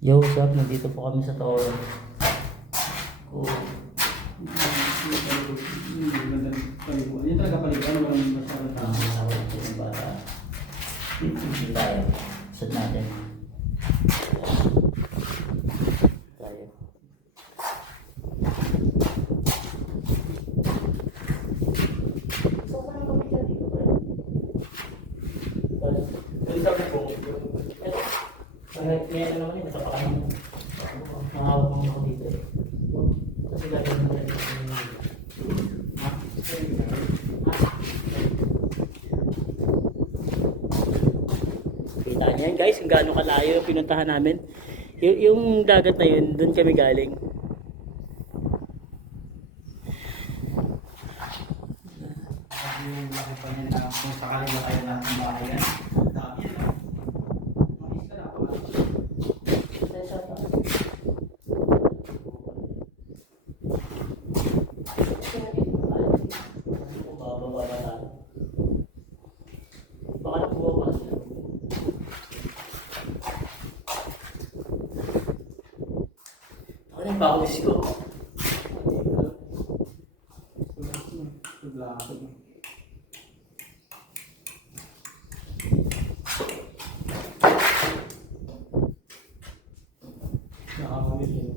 Yo, what's up? Nandito po kami sa Toro. Oh, Yan talaga palitan, walang masyadong ang tao. awal po ng bata. Hindi tayo. Set natin. Tayo. So, saan kami dyan dito ba? Yung sabi ko, May ano naman yun, natapakan mo. Mahawak mo ako dito eh. Kasi gagawin mo rin. Ha? Kita niyo yan guys, kung gaano kalayo yung pinuntahan namin. Yung dagat na yun, doon kami galing. yung laki pa niya na kung sakali ba kayo natin bahay yan. Ang dami yan, no? Mga isla na pa. Baka nakuha ka. Ako na yung bawis ko. Nakakawin yun.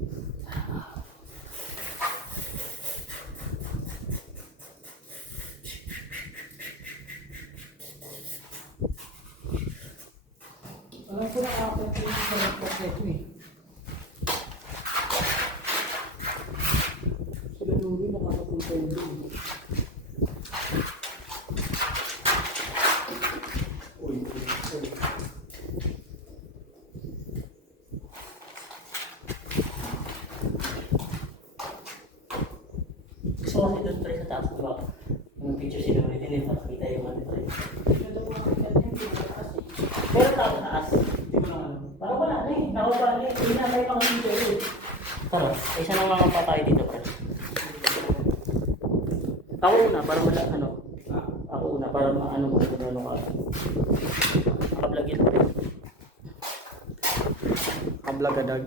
Alam ko na ako yung sa ito eh. Sila nuri nakakapunta yun doon. Uy. Gusto ko kasi doon try sa taas, diba? Yung picture sila ulit, hindi makakita yung ano try. Pero taas. Hindi mo lang alam. Parang wala na eh. Nakawala na eh. Hindi na tayo pang video eh. Tara, isa lang mga patay dito pre. Ako una, para wala ano. Ah, Ako una, para maano mo kung ano ka. Nakablagin pre. kablagadag.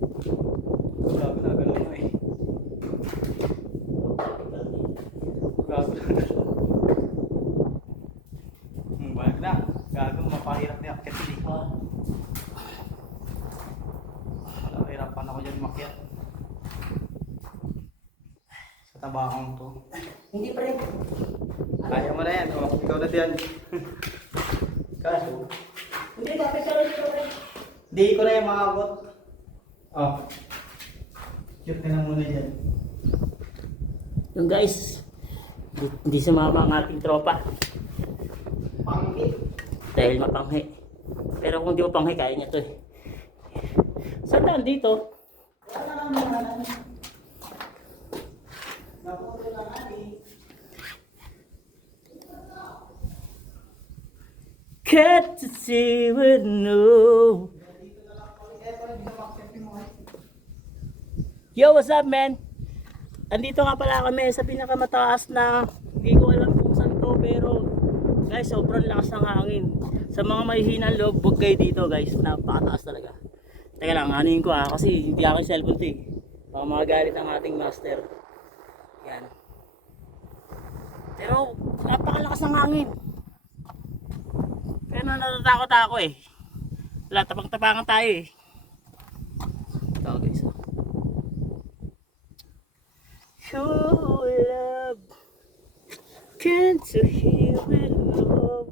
Grabe na galaw na eh. Grabe na galaw. Balik na. Gago, mapahirap niya. Akit hindi. Nahirapan ako dyan makyat. Sa tabakong to. Hindi pa rin. Kaya mo na yan. O, ikaw na diyan. Kaso, Hindi, bakit ka rin ito pre? di ko na yung makakot. Oh. Shoot ka na muna dyan. Yung guys, hindi sumama ang ating tropa. Pangit. Dahil mapanghi. Pero kung di mo panghi, kaya niya to eh. Saan daan dito? Cut to see with no. Yo, what's up man? Andito nga pala kami sa pinakamataas na hindi ko alam kung saan to, pero guys, sobrang lakas ng hangin. Sa mga may hinang loob, huwag kayo dito guys, napakataas talaga. Teka lang, anuhin ko kasi hindi ako yung cellphone to eh. Baka magagalit ang ating master. Yan. Pero napakalakas ng hangin. Pero natatakot ako eh. Wala, tapang-tapangan tayo eh. Ito guys. Show love. Can't you hear it love?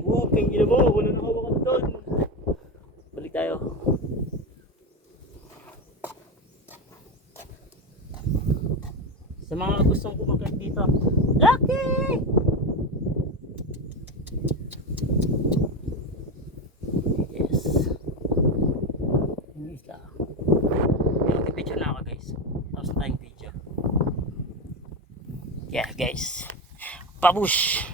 Wow, kaya gina mo, wala nang hawakan doon. Balik tayo. Sa mga gustong kumakit dito, Lucky! Yes. Yung isla. Yung picture na ako guys. Tapos na tayong video. Yeah guys. Pabush!